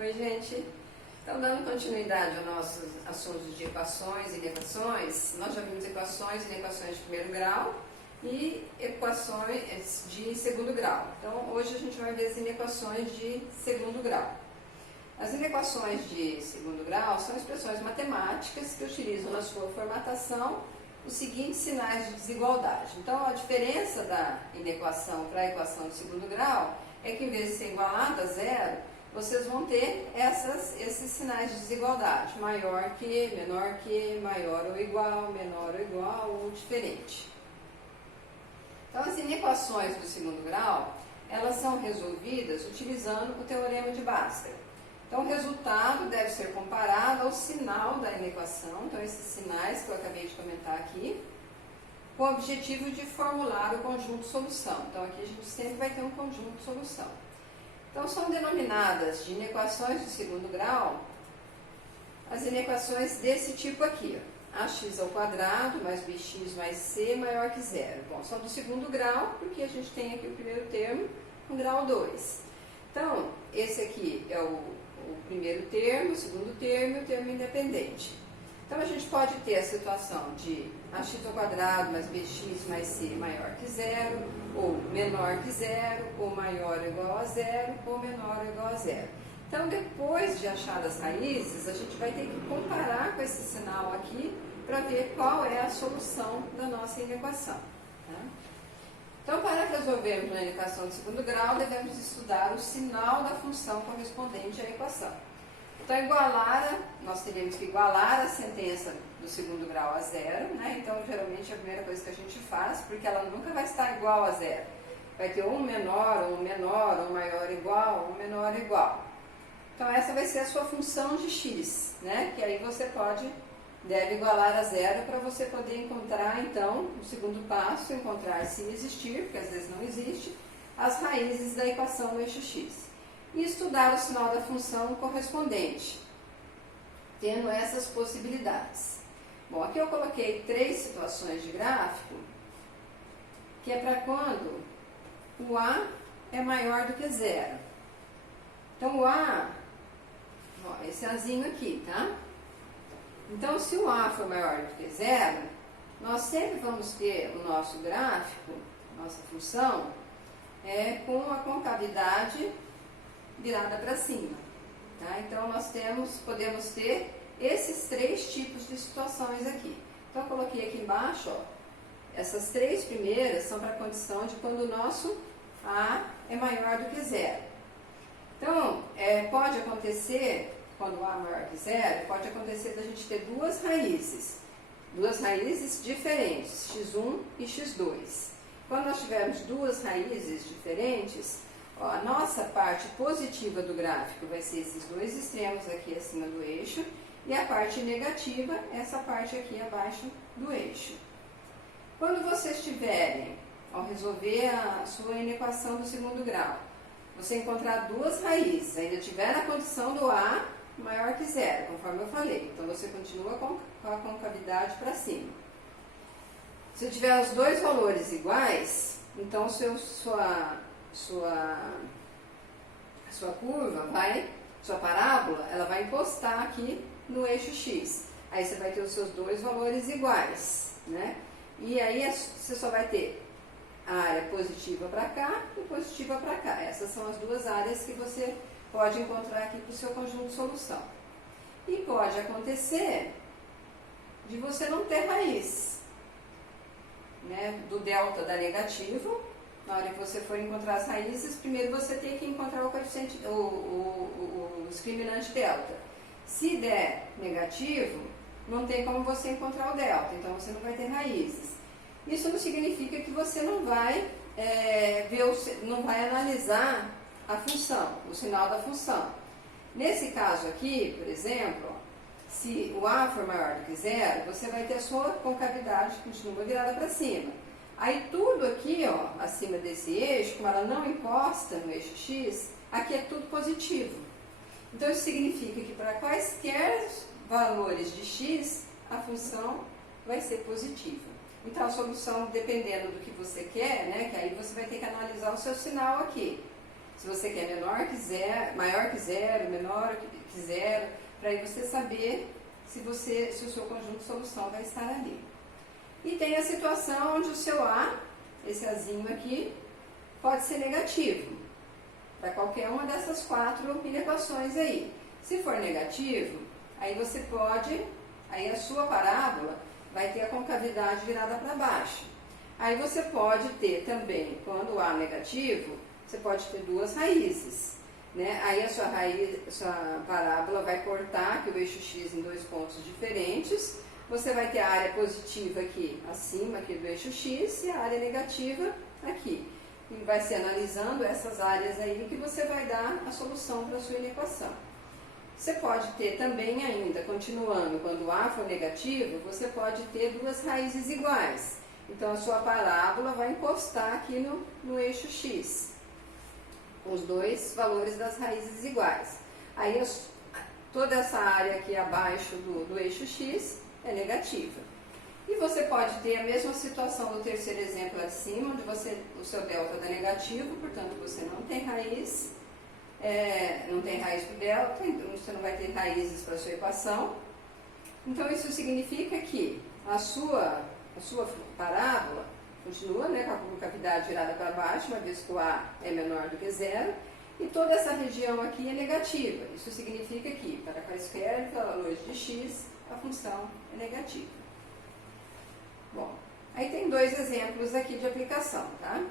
Oi, gente. Então, dando continuidade aos nossos assuntos de equações e inequações, nós já vimos equações e inequações de primeiro grau e equações de segundo grau. Então, hoje a gente vai ver as inequações de segundo grau. As inequações de segundo grau são expressões matemáticas que utilizam na sua formatação os seguintes sinais de desigualdade. Então, a diferença da inequação para a equação de segundo grau é que, em vez de ser igualada a zero, vocês vão ter esses sinais de desigualdade: maior que, menor que, maior ou igual, menor ou igual ou diferente. Então, as inequações do segundo grau, elas são resolvidas utilizando o teorema de Bhaskara. Então, o resultado deve ser comparado ao sinal da inequação, então esses sinais que eu acabei de comentar aqui, com o objetivo de formular o conjunto solução. Então, aqui a gente sempre vai ter um conjunto solução. Então, são denominadas de inequações de segundo grau as inequações desse tipo aqui, ó. Ax ao quadrado mais bx mais c maior que zero. Bom, são do segundo grau, porque a gente tem aqui o primeiro termo no grau 2. Então, esse aqui é o primeiro termo, o segundo termo e o termo independente. Então, a gente pode ter a situação de ax ao quadrado mais bx mais c maior que zero, ou menor que zero, ou maior ou igual a zero, ou menor ou igual a zero. Então, depois de achar as raízes, a gente vai ter que comparar com esse sinal aqui para ver qual é a solução da nossa inequação. Tá? Então, para resolvermos uma inequação de segundo grau, devemos estudar o sinal da função correspondente à equação. Então, nós teríamos que igualar a sentença do segundo grau a zero, né? Então, geralmente, é a primeira coisa que a gente faz, porque ela nunca vai estar igual a zero. Vai ter um menor, um maior igual, um menor igual. Então, essa vai ser a sua função de x, né? Que aí você deve igualar a zero para você poder encontrar, então, o segundo passo, encontrar, se existir, porque às vezes não existe, as raízes da equação do eixo x. E estudar o sinal da função correspondente, tendo essas possibilidades. Bom, aqui eu coloquei 3 situações de gráfico, que é para quando o A é maior do que zero. Então, o A, ó, esse Azinho aqui, tá? Então, se o A for maior do que zero, nós sempre vamos ter o nosso gráfico, nossa função, com a concavidade virada para cima. Tá? Então, nós podemos ter esses 3 tipos de situações aqui. Então, eu coloquei aqui embaixo, ó, essas 3 primeiras são para a condição de quando o nosso A é maior do que zero. Então, pode acontecer, quando o A é maior que zero, pode acontecer da gente ter duas raízes diferentes, x1 e x2. Quando nós tivermos duas raízes diferentes, ó, a nossa parte positiva do gráfico vai ser esses dois extremos aqui acima do eixo, e a parte negativa, essa parte aqui abaixo do eixo. Quando vocês tiverem, ao resolver a sua inequação do segundo grau, você encontrar duas raízes, ainda tiver na condição do A maior que zero, conforme eu falei. Então, você continua com a concavidade para cima. Se tiver os dois valores iguais, então sua curva sua parábola, ela vai encostar aqui no eixo x. Aí você vai ter os seus dois valores iguais, né? E aí você só vai ter a área positiva para cá e positiva para cá. Essas são as duas áreas que você pode encontrar aqui para o seu conjunto de solução. E pode acontecer de você não ter raiz, né, do delta da negativa. Na hora que você for encontrar as raízes, primeiro você tem que encontrar o coeficiente, o discriminante delta. Se der negativo, não tem como você encontrar o delta, então você não vai ter raízes. Isso não significa que você não vai não vai analisar a função, o sinal da função. Nesse caso aqui, por exemplo, se o A for maior do que zero, você vai ter a sua concavidade que continua virada para cima. Aí tudo aqui, ó, acima desse eixo, como ela não encosta no eixo x, aqui é tudo positivo. Então isso significa que para quaisquer valores de x, a função vai ser positiva. Então a solução, dependendo do que você quer, né, que aí você vai ter que analisar o seu sinal aqui. Se você quer menor que zero, maior que zero, menor que zero, para aí você saber se o seu conjunto de solução vai estar ali. E tem a situação onde o seu A, esse Azinho aqui, pode ser negativo, para qualquer uma dessas 4 inequações aí. Se for negativo, aí você pode, aí a sua parábola vai ter a concavidade virada para baixo. Aí você pode ter também, quando o A é negativo, você pode ter 2 raízes, né? Aí a sua parábola vai cortar aqui o eixo X em 2 pontos diferentes. Você vai ter a área positiva aqui, acima aqui do eixo X, e a área negativa aqui. E vai ser analisando essas áreas aí que você vai dar a solução para a sua inequação. Você pode ter também ainda, continuando, quando o A for negativo, você pode ter 2 raízes iguais. Então a sua parábola vai encostar aqui no eixo X, com os 2 valores das raízes iguais. Aí toda essa área aqui abaixo do eixo X é negativa. E você pode ter a mesma situação do terceiro exemplo acima, onde o seu delta é negativo, portanto você não tem raiz, não tem raiz para o delta, então você não vai ter raízes para a sua equação. Então isso significa que a sua parábola continua, né, com a concavidade virada para baixo, uma vez que o A é menor do que zero, e toda essa região aqui é negativa. Isso significa que para quaisquer valores de x, a função é negativa. Bom, aí tem 2 exemplos aqui de aplicação, tá?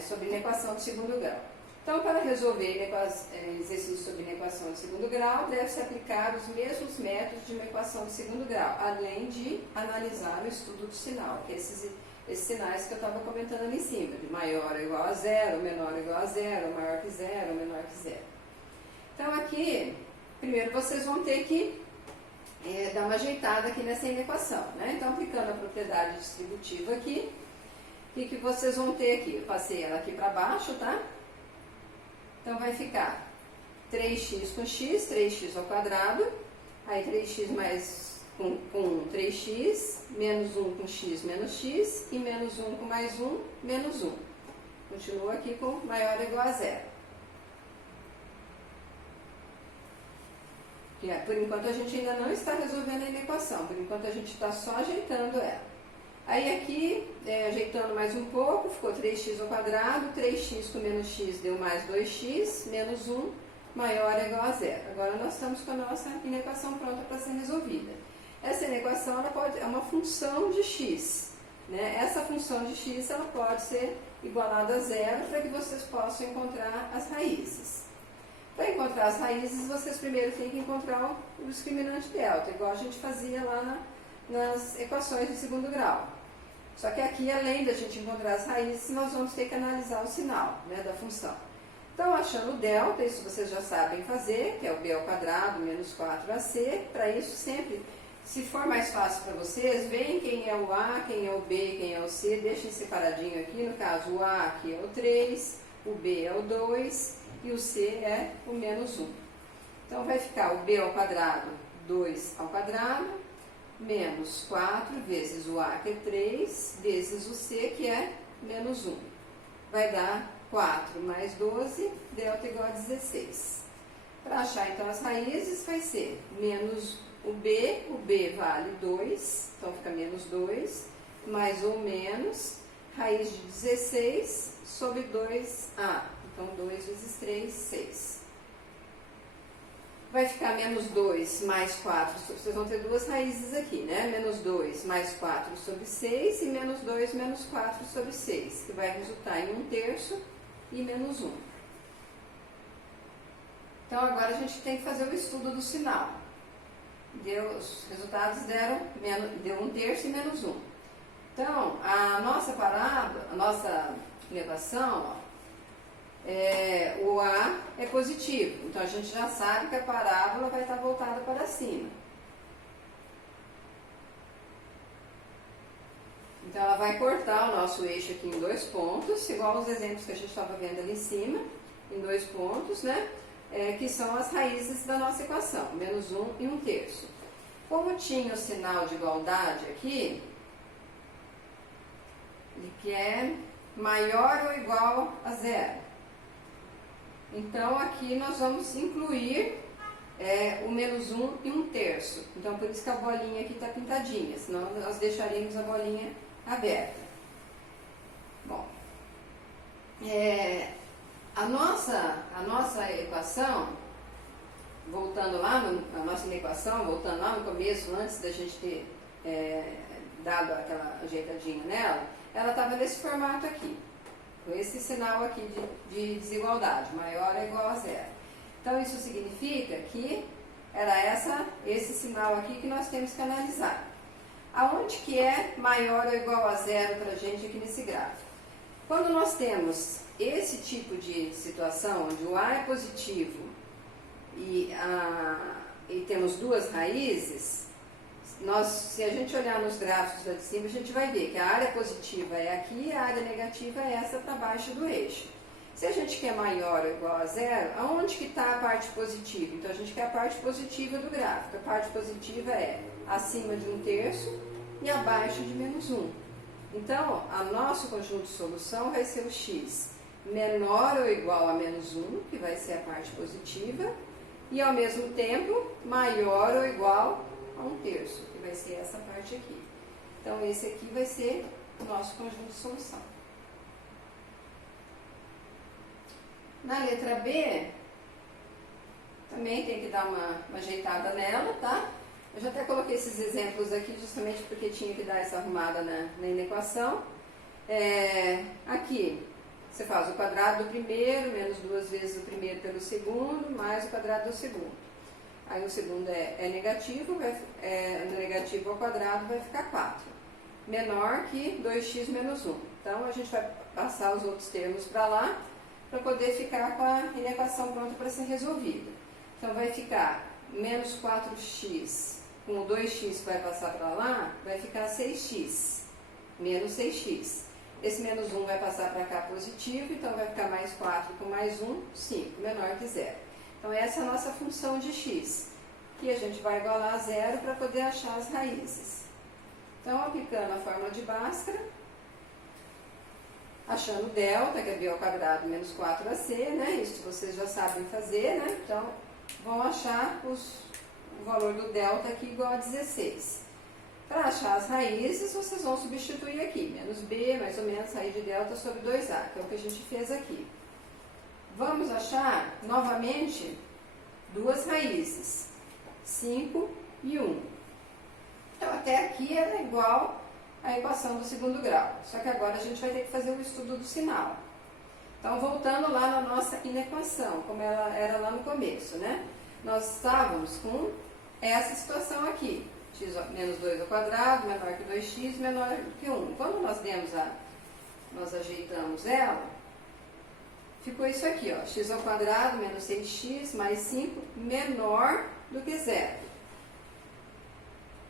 Sobre inequação de segundo grau. Então, para resolver exercício sobre inequação de segundo grau, deve-se aplicar os mesmos métodos de uma equação de segundo grau, além de analisar o estudo do sinal, que é esses sinais que eu estava comentando ali em cima, de maior ou igual a zero, menor ou igual a zero, maior que zero, menor que zero. Então, aqui, primeiro vocês vão ter que dar uma ajeitada aqui nessa inequação, né? Então, aplicando a propriedade distributiva aqui, o que vocês vão ter aqui? Eu passei ela aqui para baixo, tá? Então, vai ficar 3x com x, 3x ao quadrado, aí 3x mais com 3x, menos 1 com x menos x, e menos 1 com mais 1, menos 1. Continua aqui com maior ou igual a zero. Por enquanto a gente ainda não está resolvendo a inequação, por enquanto a gente está só ajeitando ela. Aí aqui, ajeitando mais um pouco, ficou 3x ao quadrado, 3x com menos x deu mais 2x, menos 1, maior ou igual a zero. Agora nós estamos com a nossa inequação pronta para ser resolvida. Essa inequação é uma função de x, né? Essa função de x ela pode ser igualada a zero para que vocês possam encontrar as raízes. Para encontrar as raízes, vocês primeiro têm que encontrar o discriminante delta, igual a gente fazia lá nas equações de segundo grau. Só que aqui, além da gente encontrar as raízes, nós vamos ter que analisar o sinal, né, da função. Então, achando o delta, isso vocês já sabem fazer, que é o b ao quadrado menos 4ac. Para isso, sempre, se for mais fácil para vocês, veem quem é o a, quem é o b, quem é o c, deixem separadinho aqui. No caso, o a aqui é o 3, o b é o 2 e o c é o menos 1. Então, vai ficar o b ao quadrado, 2 ao quadrado, menos 4 vezes o A, que é 3, vezes o C, que é menos 1. Vai dar 4 mais 12, delta igual a 16. Para achar, então, as raízes, vai ser menos o B vale 2, então fica menos 2, mais ou menos, raiz de 16 sobre 2A. Então, 2 vezes 3, 6. Vai ficar menos 2 mais 4, vocês vão ter 2 raízes aqui, né? Menos 2 mais 4 sobre 6 e menos 2 menos 4 sobre 6, que vai resultar em 1/3 e menos 1. Então, agora a gente tem que fazer o estudo do sinal. Os resultados deu 1/3 e menos 1. Então, a nossa parábola, a nossa elevação, ó, o A é positivo, então a gente já sabe que a parábola vai estar voltada para cima. Então ela vai cortar o nosso eixo aqui em 2 pontos, igual os exemplos que a gente estava vendo ali em cima, em 2 pontos, né? Que são as raízes da nossa equação, menos 1 e 1/3. Como tinha o sinal de igualdade aqui, ele quer maior ou igual a zero. Então aqui nós vamos incluir o menos 1 e 1/3. Então por isso que a bolinha aqui está pintadinha, senão nós deixaríamos a bolinha aberta. Bom, a nossa equação, voltando lá a nossa equação, voltando lá no começo, antes da gente ter dado aquela ajeitadinha nela, ela estava nesse formato aqui, com esse sinal aqui de desigualdade, maior ou igual a zero. Então isso significa que era esse sinal aqui que nós temos que analisar. Aonde que é maior ou igual a zero para a gente aqui nesse gráfico? Quando nós temos esse tipo de situação, onde o A é positivo e temos duas raízes, se a gente olhar nos gráficos lá de cima, a gente vai ver que a área positiva é aqui e a área negativa é essa para baixo do eixo. Se a gente quer maior ou igual a zero, aonde que está a parte positiva? Então a gente quer a parte positiva do gráfico. A parte positiva é acima de 1/3 e abaixo de menos 1. Então, o nosso conjunto de solução vai ser o x menor ou igual a menos 1, que vai ser a parte positiva, e ao mesmo tempo maior ou igual a 1/3, que vai ser essa parte aqui. Então esse aqui vai ser o nosso conjunto de solução. Na letra B, também tem que dar uma ajeitada nela, tá? Eu já até coloquei esses exemplos aqui justamente porque tinha que dar essa arrumada na equação. Aqui, você faz o quadrado do primeiro, menos 2 vezes o primeiro pelo segundo, mais o quadrado do segundo. Aí o segundo é negativo, negativo ao quadrado vai ficar 4. Menor que 2x menos 1. Então a gente vai passar os outros termos para lá, para poder ficar com a equação pronta para ser resolvida. Então vai ficar menos 4x com o 2x que vai passar para lá, vai ficar 6x, menos 6x. Esse menos 1 vai passar para cá positivo, então vai ficar mais 4 com mais 1, 5, menor que 0. Então essa é a nossa função de x, que a gente vai igualar a zero para poder achar as raízes. Então aplicando a fórmula de Bhaskara, achando delta, que é b ao quadrado menos 4ac, né? Isso vocês já sabem fazer, né? Então vão achar o valor do delta aqui igual a 16. Para achar as raízes, vocês vão substituir aqui, menos b, mais ou menos, raiz de delta sobre 2a, que é o que a gente fez aqui. Vamos achar, novamente, duas raízes, 5 e 1. Então, até aqui era igual à equação do segundo grau, só que agora a gente vai ter que fazer o estudo do sinal. Então, voltando lá na nossa inequação, como ela era lá no começo, né? Nós estávamos com essa situação aqui. X menos 2 ao quadrado, menor que 2x, menor que 1. Quando nós ajeitamos ela, ficou isso aqui, ó, x ao quadrado menos 6x mais 5 menor do que 0.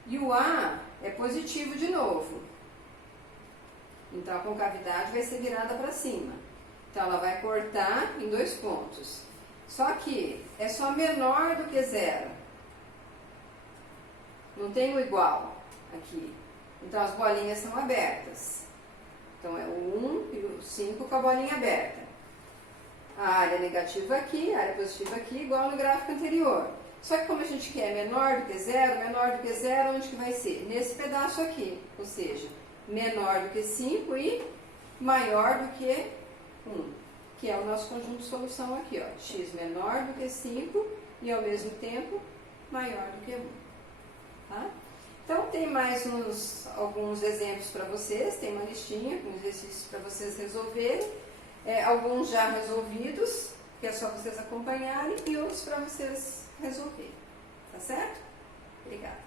E o A é positivo de novo. Então a concavidade vai ser virada para cima. Então ela vai cortar em 2 pontos. Só que é só menor do que 0. Não tem o igual aqui. Então as bolinhas são abertas. Então é o 1 e o 5 com a bolinha aberta. A área negativa aqui, a área positiva aqui, igual no gráfico anterior. Só que como a gente quer menor do que 0, onde que vai ser? Nesse pedaço aqui. Ou seja, menor do que 5 e maior do que 1. Que é o nosso conjunto de solução aqui, ó. X menor do que 5 e ao mesmo tempo maior do que 1. Tá? Então tem mais alguns exemplos para vocês, tem uma listinha com exercícios para vocês resolverem, alguns já resolvidos, que é só vocês acompanharem, e outros para vocês resolverem, tá certo? Obrigada.